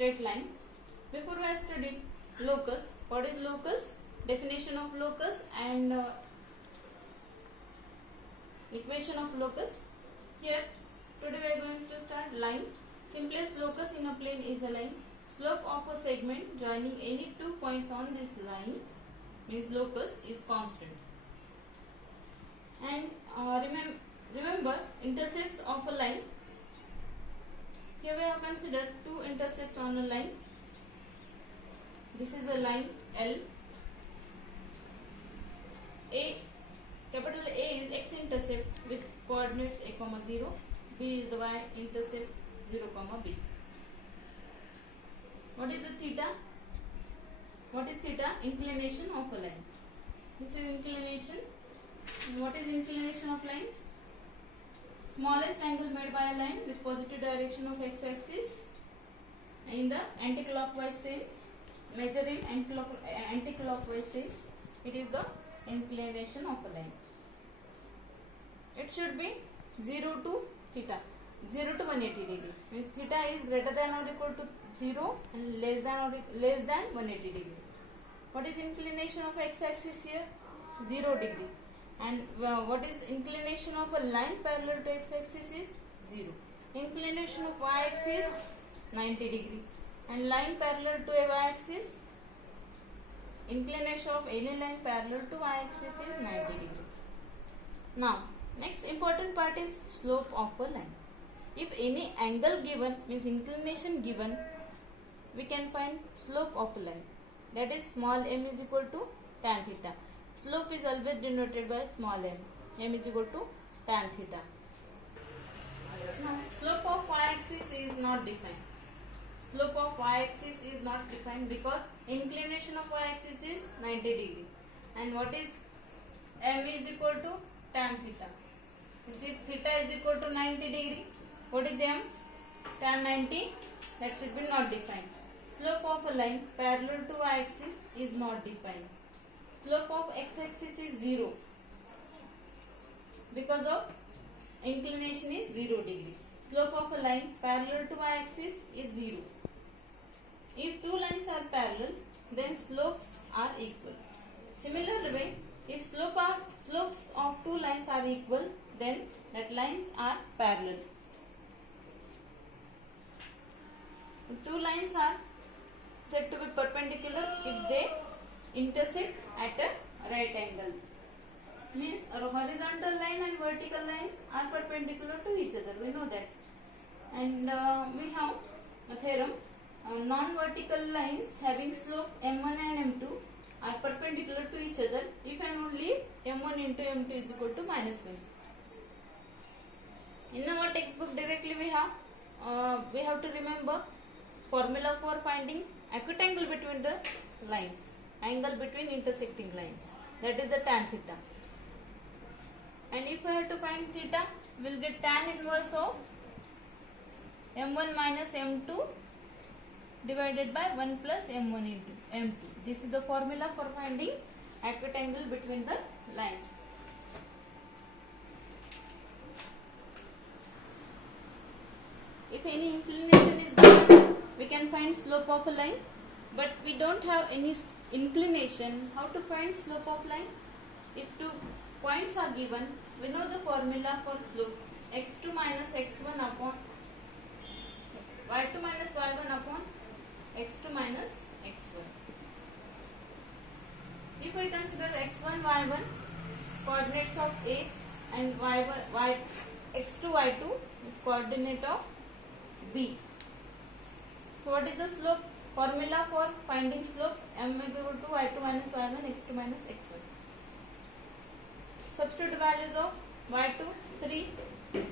straight line. Before I studied locus. What is locus? Definition of locus and equation of locus. Here today we are going to start line. Simplest locus in a plane is a line. Slope of a segment joining any 2 points on this line means locus is constant. And remember intercepts of a line. Here we have considered 2 intercepts on a line. This is a line L. Capital A is x-intercept with coordinates a, 0. B is the y-intercept 0, b. What is the theta? What is theta? Inclination of a line. This is inclination. What is inclination of line? Smallest angle made by a line with positive direction of x-axis in the anti-clockwise sense. Measure in anti-clockwise sense. It is the inclination of a line. It should be 0 to theta. 0 to 180 degree. Means theta is greater than or equal to 0 and less than 180 degree. What is inclination of x-axis here? 0 degree. And what is inclination of a line parallel to x-axis is 0. Inclination of y-axis 90 degree. And line parallel to a y-axis, inclination of any line parallel to y-axis is 90 degree. Now, next important part is slope of a line. If any angle given, means inclination given, we can find slope of a line. That is small m is equal to tan theta. Slope is always denoted by small m. M is equal to tan theta. Now, slope of y-axis is not defined. Slope of y-axis is not defined because inclination of y-axis is 90 degree. And what is m is equal to tan theta. If theta is equal to 90 degree, what is m? Tan 90, that should be not defined. Slope of a line parallel to y-axis is not defined. Slope of x-axis is 0 because of inclination is 0 degree. Slope of a line parallel to y-axis is 0. If two lines are parallel, then slopes are equal. Similar way, if slopes of two lines are equal, then that lines are parallel. Two lines are said to be perpendicular if they intersect at a right angle. Means a horizontal line and vertical lines are perpendicular to each other. We know that. And we have a theorem. Non-vertical lines having slope m1 and m2 are perpendicular to each other if and only m1 into m2 is equal to minus 1. In our textbook directly we have to remember formula for finding acute angle between the lines, angle between intersecting lines, that is the tan theta. And if we have to find theta, we will get tan inverse of m1 minus m2 divided by 1 plus m1 into m2. This is the formula for finding acute angle between the lines. If any inclination is given, we can find slope of a line, but we don't have any inclination. How to find slope of line? If 2 points are given, we know the formula for slope: x2 minus x1 upon y2 minus y1 upon x2 minus x1. If we consider x1, y1, coordinates of A, and y1, x2, y2 is coordinate of B. So what is the slope? Formula for finding slope: m is equal to y2 minus y1, x2 minus x1. Substitute values of y2, 3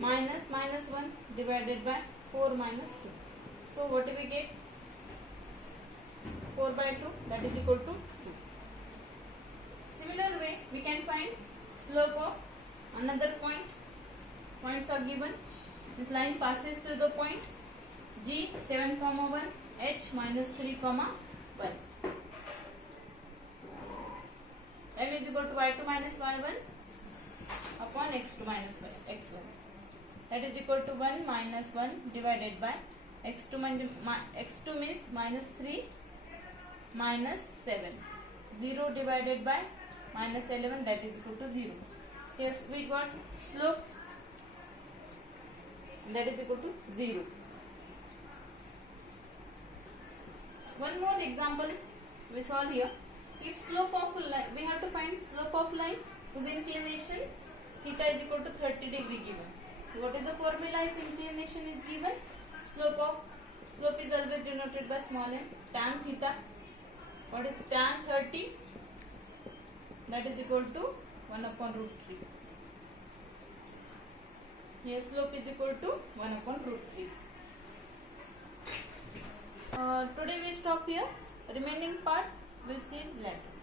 minus 1 divided by 4 minus 2. So what do we get? 4 by 2, that is equal to 2. Similar way, we can find slope of another point. Points are given. This line passes through the point G 7, 1, H minus 3, 1. M is equal to y2 minus y1 upon x2 minus x1. That is equal to 1 minus 1 divided by x2 x2 means minus 3 minus 7. 0 divided by minus 11, that is equal to 0. Yes, we got slope, that is equal to 0. One more example we solve here. If slope of line, we have to find slope of line whose inclination theta is equal to 30 degree given. What is the formula if inclination is given? Slope is always denoted by small m. Tan theta, what is tan 30? That is equal to 1 upon root 3. Here slope is equal to 1 upon root 3. Today we stop here. Remaining part we'll see later.